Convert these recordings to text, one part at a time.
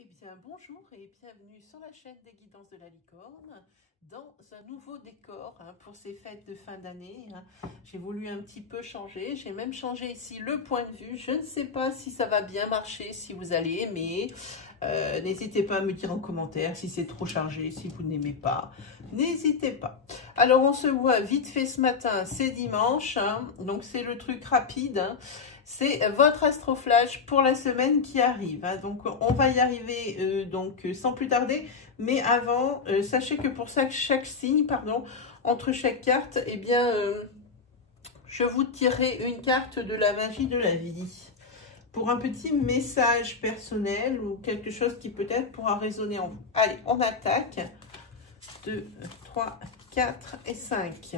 Eh bien, bonjour et bienvenue sur la chaîne des Guidances de la Licorne, dans un nouveau décor pour ces fêtes de fin d'année. J'ai voulu un petit peu changer, j'ai même changé ici le point de vue. Je ne sais pas si ça va bien marcher, si vous allez aimer. N'hésitez pas à me dire en commentaire si c'est trop chargé, si vous n'aimez pas. N'hésitez pas. Alors, on se voit vite fait ce matin, c'est dimanche, donc c'est le truc rapide. C'est votre astroflash pour la semaine qui arrive. Donc, on va y arriver sans plus tarder. Mais avant, sachez que pour chaque signe, entre chaque carte, eh bien, je vous tirerai une carte de la magie de la vie. Pour un petit message personnel ou quelque chose qui peut-être pourra résonner en vous. Allez, on attaque. 2, 3, 4 et 5.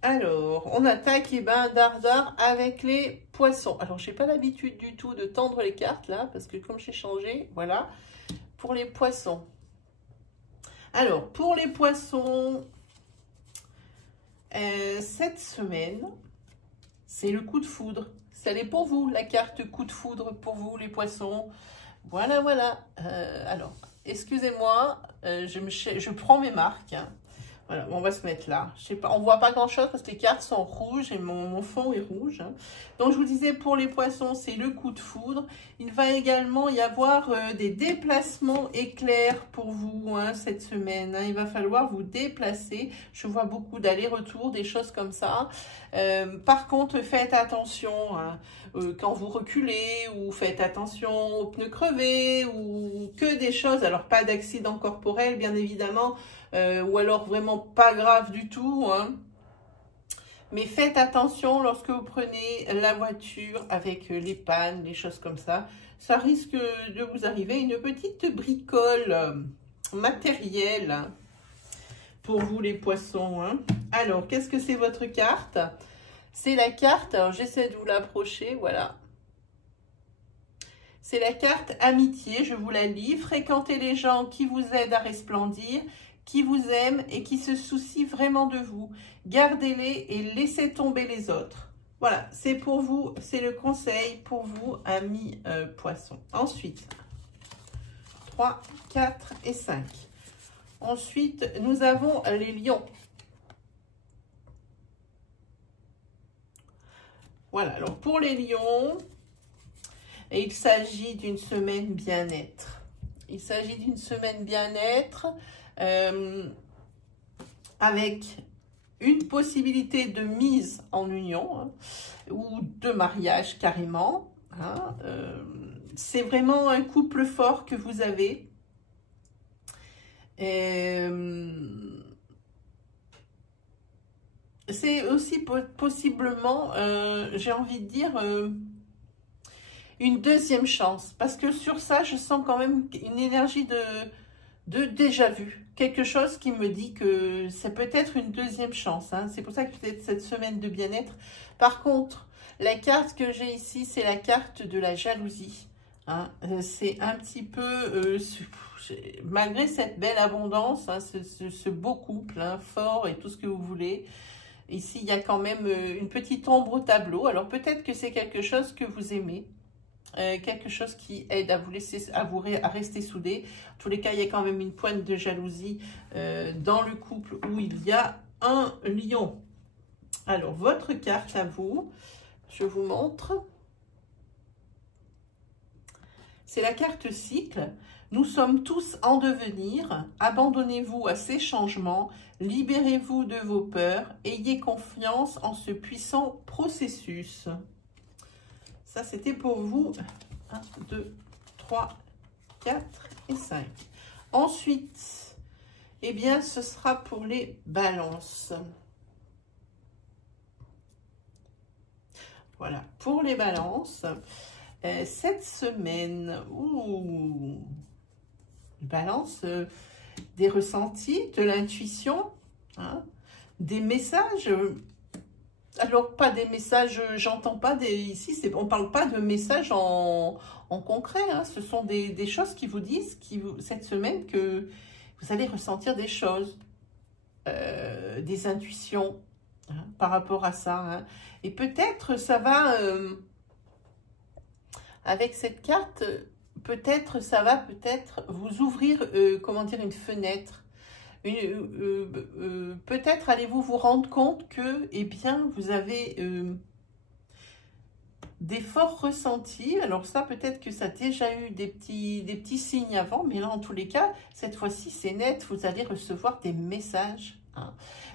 Alors, on attaque d'ardard avec les poissons. Alors, j'ai pas l'habitude du tout de tendre les cartes là, parce que comme j'ai changé, voilà, pour les poissons. Alors, pour les poissons, cette semaine, c'est le coup de foudre. C'est pour vous, la carte coup de foudre pour vous, les poissons. Voilà, voilà. Alors, excusez-moi, je prends mes marques. Voilà, on va se mettre là. Je sais pas, on voit pas grand chose parce que les cartes sont rouges et mon fond est rouge. Donc, je vous disais, pour les poissons, c'est le coup de foudre. Il va également y avoir des déplacements éclairs pour vous cette semaine. Il va falloir vous déplacer. Je vois beaucoup d'allers-retours, des choses comme ça. Par contre, faites attention quand vous reculez ou faites attention aux pneus crevés ou que des choses. Alors, pas d'accident corporel, bien évidemment. Ou alors vraiment pas grave du tout. Mais faites attention lorsque vous prenez la voiture avec les pannes, les choses comme ça. Ça risque de vous arriver une petite bricole matérielle pour vous les poissons. Alors, qu'est-ce que c'est votre carte? C'est la carte, alors j'essaie de vous l'approcher, voilà. C'est la carte amitié, je vous la lis. Fréquentez les gens qui vous aident à resplendir, qui vous aiment et qui se soucient vraiment de vous. Gardez-les et laissez tomber les autres. Voilà, c'est pour vous, c'est le conseil pour vous, amis poissons. Ensuite, 3, 4 et 5. Ensuite, nous avons les lions. Voilà, alors pour les lions, il s'agit d'une semaine bien-être. Il s'agit d'une semaine bien-être. Avec une possibilité de mise en union ou de mariage carrément. C'est vraiment un couple fort que vous avez. C'est aussi possiblement, j'ai envie de dire, une deuxième chance. Parce que sur ça, je sens quand même une énergie de déjà vu. Quelque chose qui me dit que c'est peut-être une deuxième chance. C'est pour ça que peut-être cette semaine de bien-être. Par contre, la carte que j'ai ici, c'est la carte de la jalousie. C'est un petit peu, malgré cette belle abondance, ce beau couple fort et tout ce que vous voulez, ici, il y a quand même une petite ombre au tableau. Alors, peut-être que c'est quelque chose que vous aimez. Quelque chose qui aide à vous laisser, à rester soudés. En tous les cas, il y a quand même une pointe de jalousie dans le couple où il y a un lion. Alors, votre carte à vous, je vous montre. C'est la carte cycle. Nous sommes tous en devenir. Abandonnez-vous à ces changements. Libérez-vous de vos peurs. Ayez confiance en ce puissant processus. Ça, c'était pour vous. 1, 2, 3, 4 et 5. Ensuite, eh bien, ce sera pour les balances. Voilà, pour les balances, cette semaine, balance des ressentis, de l'intuition, des messages. Alors, pas des messages, j'entends pas ici, on ne parle pas de messages en concret. Ce sont des choses qui vous disent cette semaine que vous allez ressentir des choses, des intuitions par rapport à ça. Et peut-être ça va, avec cette carte, peut-être, ça va peut-être vous ouvrir, comment dire, une fenêtre. Peut-être allez-vous vous rendre compte que, eh bien, vous avez des forts ressentis. Alors ça, peut-être que ça a déjà eu des petits signes avant, mais là, en tous les cas, cette fois-ci, c'est net. Vous allez recevoir des messages, hein,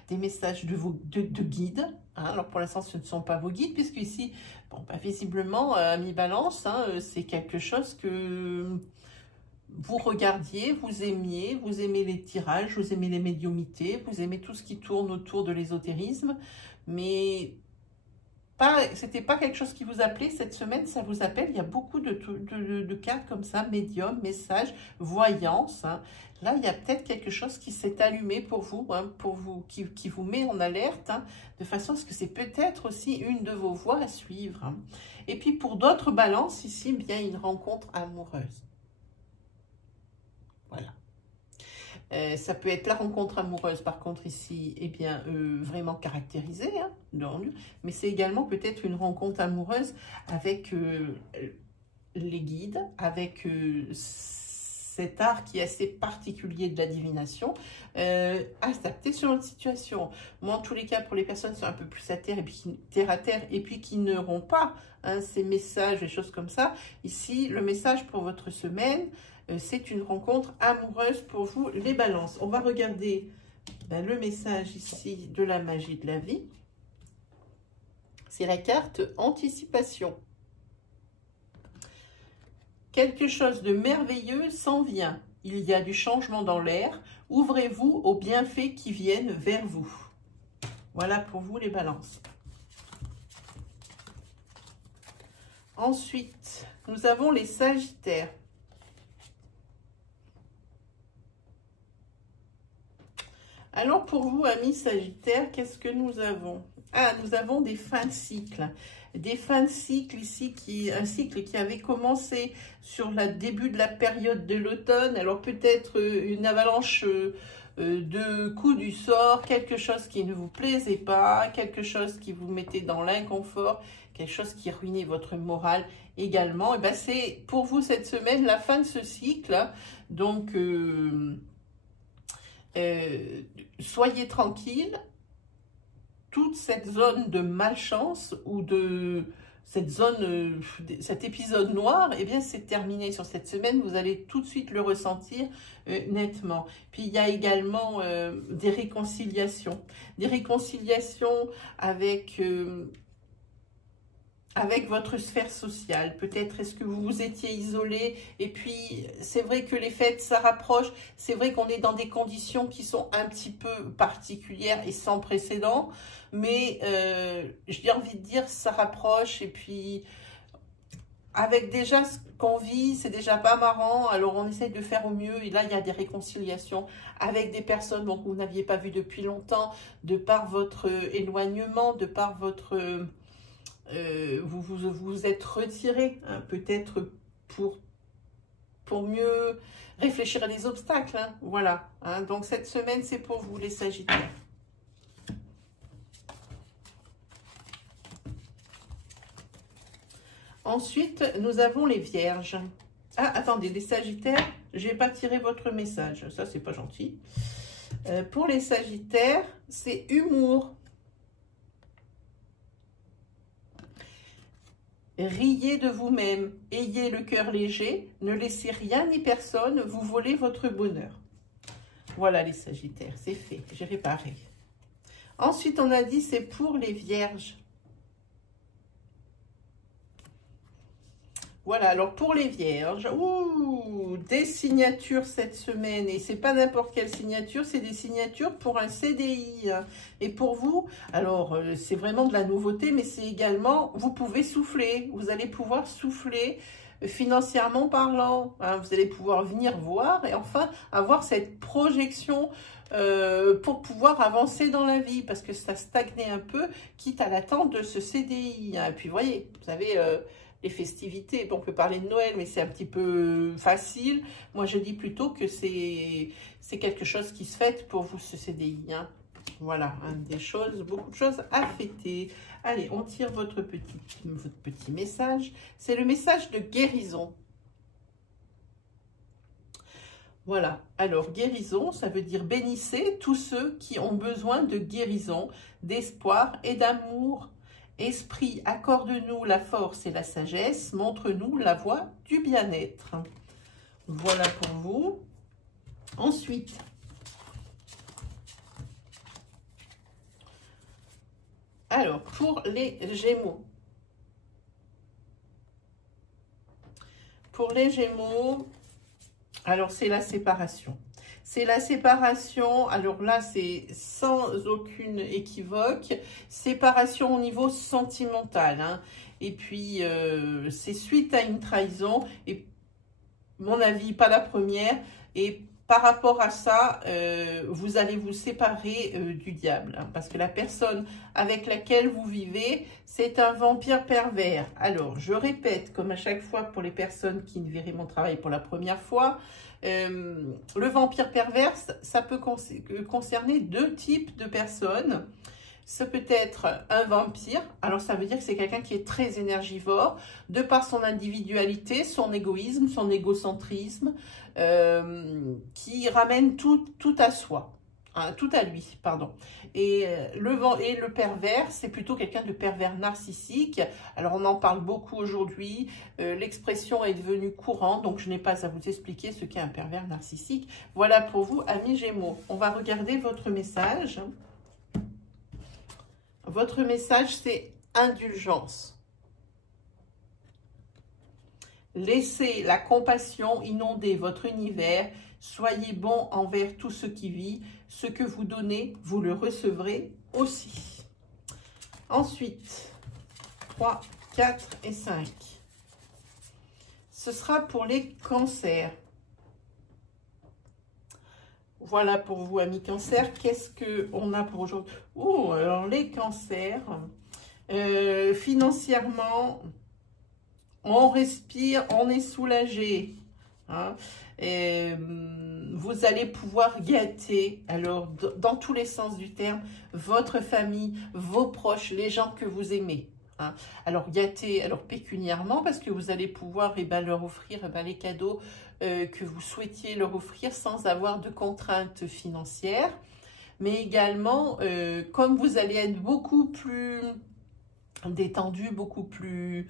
des messages de guides. Hein. Alors, pour l'instant, ce ne sont pas vos guides, puisque ici, bon, bah, visiblement, ami Balance, hein, c'est quelque chose que vous regardiez, vous aimez les tirages, vous aimez les médiumités, vous aimez tout ce qui tourne autour de l'ésotérisme, mais c'était pas quelque chose qui vous appelait. Cette semaine, ça vous appelle. Il y a beaucoup de cartes comme ça, médium, message, voyance. Hein. Là, il y a peut-être quelque chose qui s'est allumé pour vous, hein, qui vous met en alerte, hein, de façon à ce que c'est peut-être aussi une de vos voies à suivre. Hein. Et puis, pour d'autres balances, ici, bien une rencontre amoureuse. Voilà. Ça peut être la rencontre amoureuse, par contre, ici, eh bien, vraiment caractérisée, hein, mais c'est également peut-être une rencontre amoureuse avec les guides, avec cet art qui est assez particulier de la divination, adapté selon la situation. Moi, en tous les cas, pour les personnes qui sont un peu plus terre à terre, et puis qui n'auront pas hein, ces messages, et choses comme ça, ici, le message pour votre semaine, c'est une rencontre amoureuse pour vous, les balances. On va regarder le message ici de la magie de la vie. C'est la carte anticipation. Quelque chose de merveilleux s'en vient. Il y a du changement dans l'air. Ouvrez-vous aux bienfaits qui viennent vers vous. Voilà pour vous les balances. Ensuite, nous avons les sagittaires. Alors, pour vous, amis Sagittaires, qu'est-ce que nous avons? Ah, nous avons des fins de cycle. Des fins de cycle ici, un cycle qui avait commencé sur le début de la période de l'automne. Alors, peut-être une avalanche de coups du sort, quelque chose qui ne vous plaisait pas, quelque chose qui vous mettait dans l'inconfort, quelque chose qui ruinait votre morale également. Et ben, c'est pour vous cette semaine la fin de ce cycle. Donc, soyez tranquille, toute cette zone de malchance ou de cette zone, cet épisode noir, eh bien c'est terminé sur cette semaine, vous allez tout de suite le ressentir nettement. Puis il y a également des réconciliations avec votre sphère sociale. Peut-être est-ce que vous vous étiez isolé et puis c'est vrai que les fêtes ça rapproche, c'est vrai qu'on est dans des conditions qui sont un petit peu particulières et sans précédent, mais j'ai envie de dire ça rapproche et puis avec déjà ce qu'on vit, c'est déjà pas marrant, alors on essaye de faire au mieux et là il y a des réconciliations avec des personnes que vous n'aviez pas vues depuis longtemps, de par votre éloignement, de par votre... vous êtes retiré, hein, peut-être pour mieux réfléchir à des obstacles. Hein, voilà. Hein, donc, cette semaine, c'est pour vous, les Sagittaires. Ensuite, nous avons les Vierges. Ah, attendez, les Sagittaires, je n'ai pas tiré votre message. Ça, c'est pas gentil. Pour les Sagittaires, c'est humour. Riez de vous-même, ayez le cœur léger, ne laissez rien ni personne vous voler votre bonheur. Voilà les Sagittaires, c'est fait, j'ai réparé. Ensuite, on a dit c'est pour les Vierges. Voilà, alors pour les Vierges, des signatures cette semaine. Et c'est pas n'importe quelle signature, c'est des signatures pour un CDI. Et pour vous, alors c'est vraiment de la nouveauté, mais c'est également, vous pouvez souffler. Vous allez pouvoir souffler financièrement parlant. Hein, vous allez pouvoir venir voir et enfin avoir cette projection pour pouvoir avancer dans la vie. Parce que ça stagnait un peu, quitte à l'attente de ce CDI. Hein. Et puis, vous voyez, vous savez... les festivités, bon, on peut parler de Noël, mais c'est un petit peu facile. Moi, je dis plutôt que c'est quelque chose qui se fête pour vous, ce CDI. Hein. Voilà, hein, beaucoup de choses à fêter. Allez, on tire votre petit message. C'est le message de guérison. Voilà, alors guérison, ça veut dire bénissez tous ceux qui ont besoin de guérison, d'espoir et d'amour. Esprit, accorde-nous la force et la sagesse, montre-nous la voie du bien-être. Voilà pour vous. Ensuite, alors pour les Gémeaux. Pour les Gémeaux, alors c'est la séparation. C'est la séparation, alors là c'est sans aucune équivoque, séparation au niveau sentimental. Hein. Et puis c'est suite à une trahison, et mon avis, pas la première, et par rapport à ça, vous allez vous séparer du diable, hein, parce que la personne avec laquelle vous vivez, c'est un vampire pervers. Alors, je répète, comme à chaque fois pour les personnes qui ne verraient mon travail pour la première fois, le vampire pervers, ça peut concerner deux types de personnes. Ça peut être un vampire, alors ça veut dire que c'est quelqu'un qui est très énergivore, de par son individualité, son égoïsme, son égocentrisme, qui ramène tout à soi, hein, tout à lui, pardon. Et le pervers, c'est plutôt quelqu'un de pervers narcissique. Alors on en parle beaucoup aujourd'hui, l'expression est devenue courante, donc je n'ai pas à vous expliquer ce qu'est un pervers narcissique. Voilà pour vous, amis Gémeaux. On va regarder votre message. Votre message, c'est indulgence. Laissez la compassion inonder votre univers. Soyez bon envers tout ce qui vit. Ce que vous donnez, vous le recevrez aussi. Ensuite, 3, 4 et 5. Ce sera pour les cancers. Voilà pour vous, amis cancers. Qu'est-ce qu'on a pour aujourd'hui? Oh, alors les cancers, financièrement, on respire, on est soulagé. Hein, vous allez pouvoir gâter, alors dans tous les sens du terme, votre famille, vos proches, les gens que vous aimez. Hein. Alors gâter, alors pécuniairement, parce que vous allez pouvoir leur offrir les cadeaux que vous souhaitiez leur offrir sans avoir de contraintes financières. Mais également, comme vous allez être beaucoup plus détendu, beaucoup plus...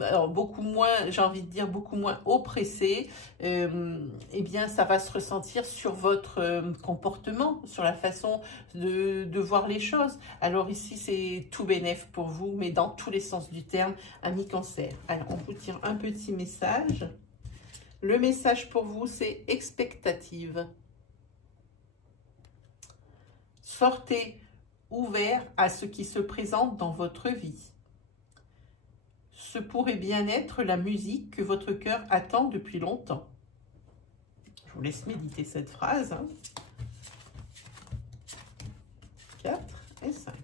alors beaucoup moins, j'ai envie de dire beaucoup moins oppressé, eh bien ça va se ressentir sur votre comportement, sur la façon de voir les choses. Alors ici c'est tout bénef pour vous, mais dans tous les sens du terme, amis cancer. Alors on vous tire un petit message. Le message pour vous c'est expectative. Sortez ouvert à ce qui se présente dans votre vie. Ce pourrait bien être la musique que votre cœur attend depuis longtemps. Je vous laisse méditer cette phrase. Hein. 4 et 5.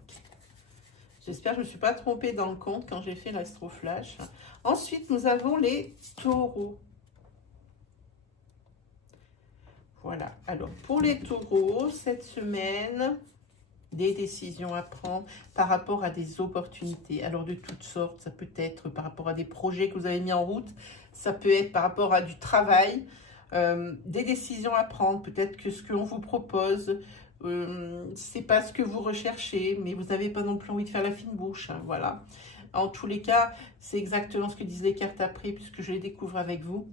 J'espère que je ne me suis pas trompée dans le compte quand j'ai fait l'astroflash. Ensuite, nous avons les taureaux. Voilà. Alors, pour les taureaux, cette semaine... des décisions à prendre par rapport à des opportunités. Alors, de toutes sortes, ça peut être par rapport à des projets que vous avez mis en route, ça peut être par rapport à du travail, des décisions à prendre. Peut-être que ce qu'on vous propose, c'est pas ce que vous recherchez, mais vous n'avez pas non plus envie de faire la fine bouche. Hein, voilà. En tous les cas, c'est exactement ce que disent les cartes après, puisque je les découvre avec vous.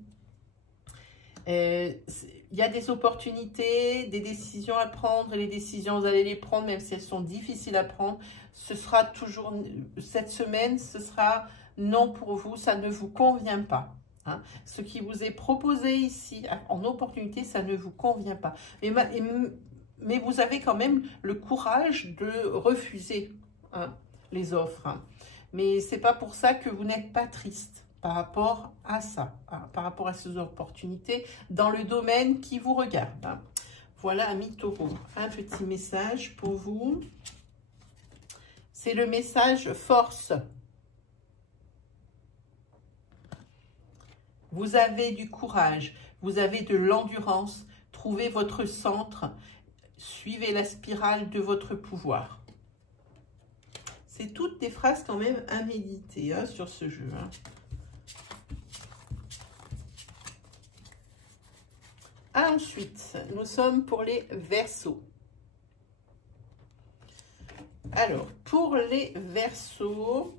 Il y a des opportunités, des décisions à prendre, et les décisions, vous allez les prendre, même si elles sont difficiles à prendre. Ce sera toujours, cette semaine, ce sera non pour vous, ça ne vous convient pas. Hein. Ce qui vous est proposé ici, en opportunité, ça ne vous convient pas. Mais vous avez quand même le courage de refuser les offres. Hein. Mais ce n'est pas pour ça que vous n'êtes pas triste. Par rapport à ça, hein, par rapport à ces opportunités dans le domaine qui vous regarde. Hein. Voilà, amis taureaux, un petit message pour vous. C'est le message force. Vous avez du courage, vous avez de l'endurance, trouvez votre centre, suivez la spirale de votre pouvoir. C'est toutes des phrases quand même à méditer hein, sur ce jeu. Hein. Ensuite, nous sommes pour les Verseaux. Alors, pour les Verseaux,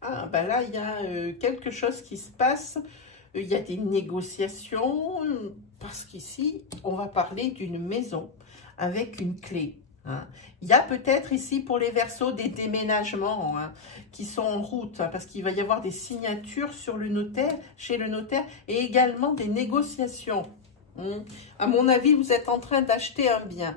là, il y a quelque chose qui se passe. Il y a des négociations, parce qu'ici, on va parler d'une maison avec une clé. Hein. Il y a peut-être ici pour les Verseaux des déménagements qui sont en route, parce qu'il va y avoir des signatures sur le notaire, chez le notaire, et également des négociations. À mon avis, vous êtes en train d'acheter un bien.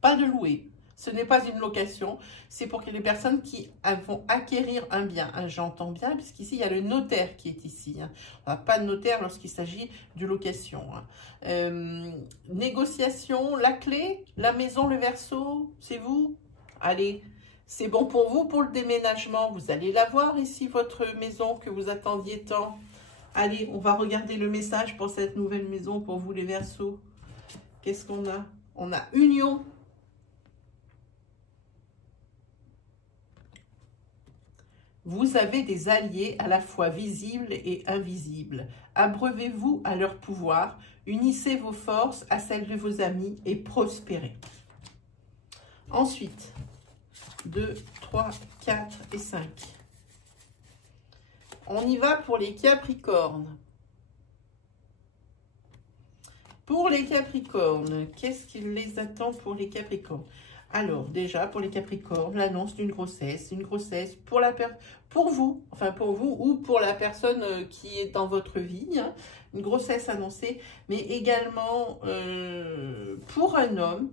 Pas de louer. Ce n'est pas une location, c'est pour que les personnes qui vont acquérir un bien. J'entends bien, puisqu'ici, il y a le notaire qui est ici. Pas de notaire lorsqu'il s'agit de location. Négociation, la clé, la maison, le Verseau, c'est vous? Allez, c'est bon pour vous pour le déménagement. Vous allez la voir ici, votre maison que vous attendiez tant. Allez, on va regarder le message pour cette nouvelle maison, pour vous les Verseaux. Qu'est-ce qu'on a? On a union. Vous avez des alliés à la fois visibles et invisibles. Abreuvez-vous à leur pouvoir, unissez vos forces à celles de vos amis et prospérez. Ensuite, 2, 3, 4 et 5. On y va pour les Capricornes. Pour les Capricornes, qu'est-ce qui les attend pour les Capricornes? Alors, déjà, pour les Capricornes, l'annonce d'une grossesse. Une grossesse pour vous ou pour la personne qui est dans votre vie. Hein, une grossesse annoncée, mais également pour un homme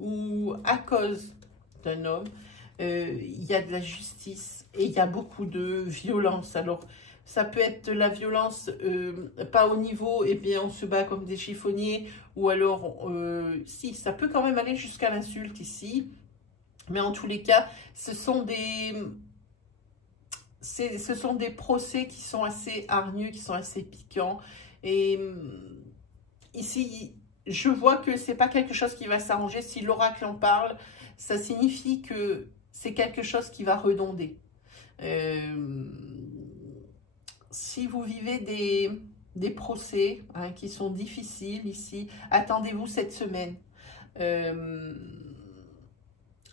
ou à cause d'un homme, il y a de la justice et il y a beaucoup de violence. Alors, ça peut être de la violence, pas au niveau, et bien on se bat comme des chiffonniers, ou alors, si, ça peut quand même aller jusqu'à l'insulte ici. Mais en tous les cas, ce sont des procès qui sont assez hargneux, qui sont assez piquants. Et ici, je vois que c'est pas quelque chose qui va s'arranger. Si l'oracle en parle, ça signifie que c'est quelque chose qui va redonder. Si vous vivez des procès qui sont difficiles ici, attendez-vous cette semaine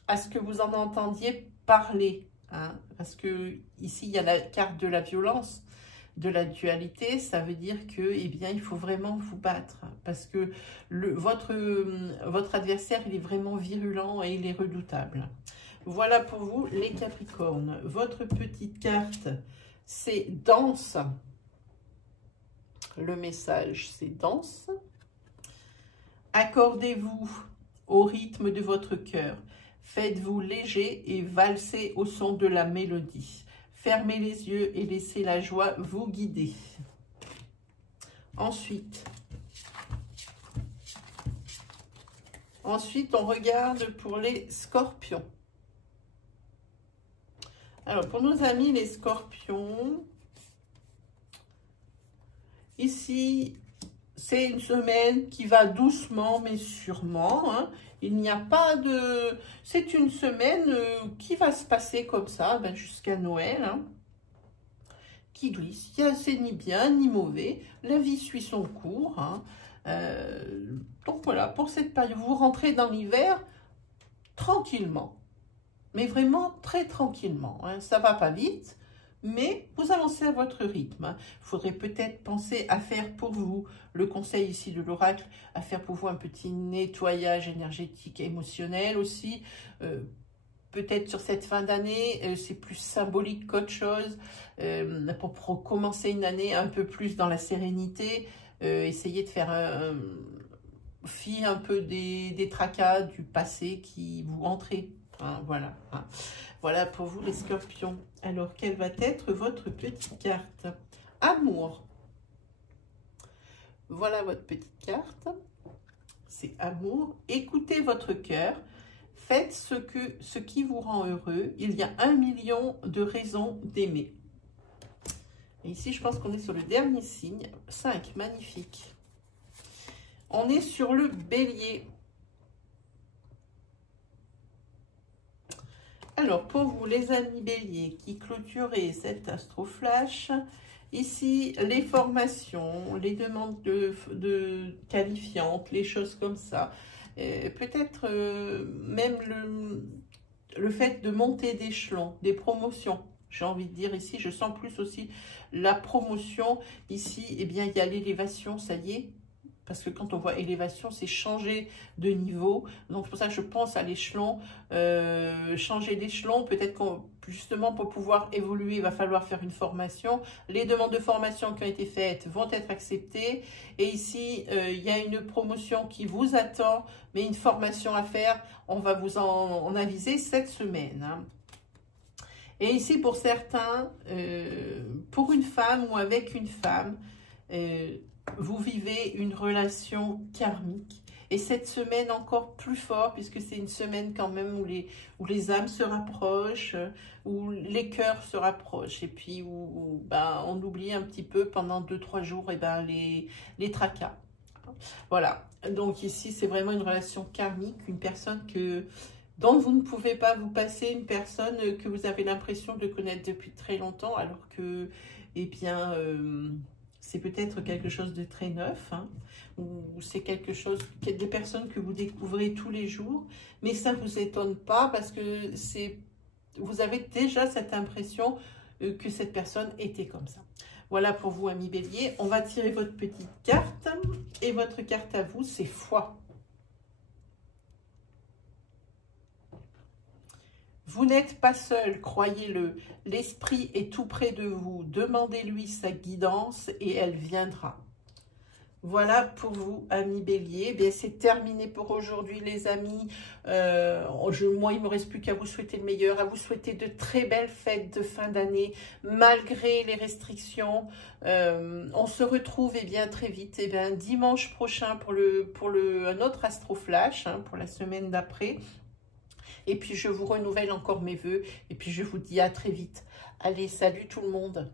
à ce que vous en entendiez parler. Parce que ici, il y a la carte de la violence, de la dualité. Ça veut dire que, eh bien, il faut vraiment vous battre. Parce que votre adversaire, il est vraiment virulent et il est redoutable. Voilà pour vous, les Capricornes. Votre petite carte, c'est danse. Le message, c'est danse. Accordez-vous au rythme de votre cœur. Faites-vous léger et valsez au son de la mélodie. Fermez les yeux et laissez la joie vous guider. Ensuite, on regarde pour les Scorpions. Alors, pour nos amis les Scorpions, ici, c'est une semaine qui va doucement mais sûrement. Hein. Il n'y a pas de... C'est une semaine qui va se passer comme ça jusqu'à Noël. Hein, qui glisse. C'est ni bien ni mauvais. La vie suit son cours. Hein. Donc voilà, pour cette période, vous rentrez dans l'hiver tranquillement. Mais vraiment très tranquillement. Hein. Ça va pas vite, mais vous avancez à votre rythme. Il faudrait peut-être penser à faire pour vous, le conseil ici de l'oracle, à faire pour vous un petit nettoyage énergétique et émotionnel aussi. Peut-être sur cette fin d'année, c'est plus symbolique qu'autre chose. Pour commencer une année un peu plus dans la sérénité, essayez de faire fi un peu des tracas du passé qui vous entrez. Hein, voilà. Hein. Voilà pour vous les Scorpions. Alors, quelle va être votre petite carte? Amour. Voilà votre petite carte. C'est amour. Écoutez votre cœur. Faites ce qui vous rend heureux. Il y a 1 million de raisons d'aimer. Et ici, je pense qu'on est sur le dernier signe. 5, magnifique. On est sur le Bélier. Alors, pour vous, les amis Bélier, qui clôturez cet Astro Flash, Ici, les formations, les demandes de qualifiantes, les choses comme ça. Peut-être même le fait de monter d'échelon, des promotions. J'ai envie de dire ici, je sens plus aussi la promotion. Ici, eh bien, il y a l'élévation, ça y est. Parce que quand on voit élévation, c'est changer de niveau. Donc, c'est pour ça que je pense à l'échelon. Changer d'échelon, peut-être justement pour pouvoir évoluer, il va falloir faire une formation. Les demandes de formation qui ont été faites vont être acceptées. Et ici, il y a une promotion qui vous attend, mais une formation à faire. On va vous en aviser cette semaine. Hein. Et ici, pour certains, pour une femme ou avec une femme, vous vivez une relation karmique. Et cette semaine encore plus fort, puisque c'est une semaine quand même où les âmes se rapprochent, où les cœurs se rapprochent. Et puis où ben, on oublie un petit peu pendant 2-3 jours et ben, les tracas. Voilà. Donc ici, c'est vraiment une relation karmique, une personne dont vous ne pouvez pas vous passer, une personne que vous avez l'impression de connaître depuis très longtemps, alors que, eh bien, c'est peut-être quelque chose de très neuf, hein, ou c'est quelque chose, des personnes que vous découvrez tous les jours, mais ça ne vous étonne pas parce que vous avez déjà cette impression que cette personne était comme ça. Voilà pour vous, amis Bélier. On va tirer votre petite carte, et votre carte à vous, c'est foi. Vous n'êtes pas seul, croyez-le. L'esprit est tout près de vous. Demandez-lui sa guidance et elle viendra. Voilà pour vous, amis Bélier. Bien, c'est terminé pour aujourd'hui, les amis. Moi, il ne me reste plus qu'à vous souhaiter le meilleur, à vous souhaiter de très belles fêtes de fin d'année, malgré les restrictions. On se retrouve bien, très vite, dimanche prochain pour un autre Astro Flash, hein, pour la semaine d'après. Et puis, je vous renouvelle encore mes vœux. Et puis, je vous dis à très vite. Allez, salut tout le monde.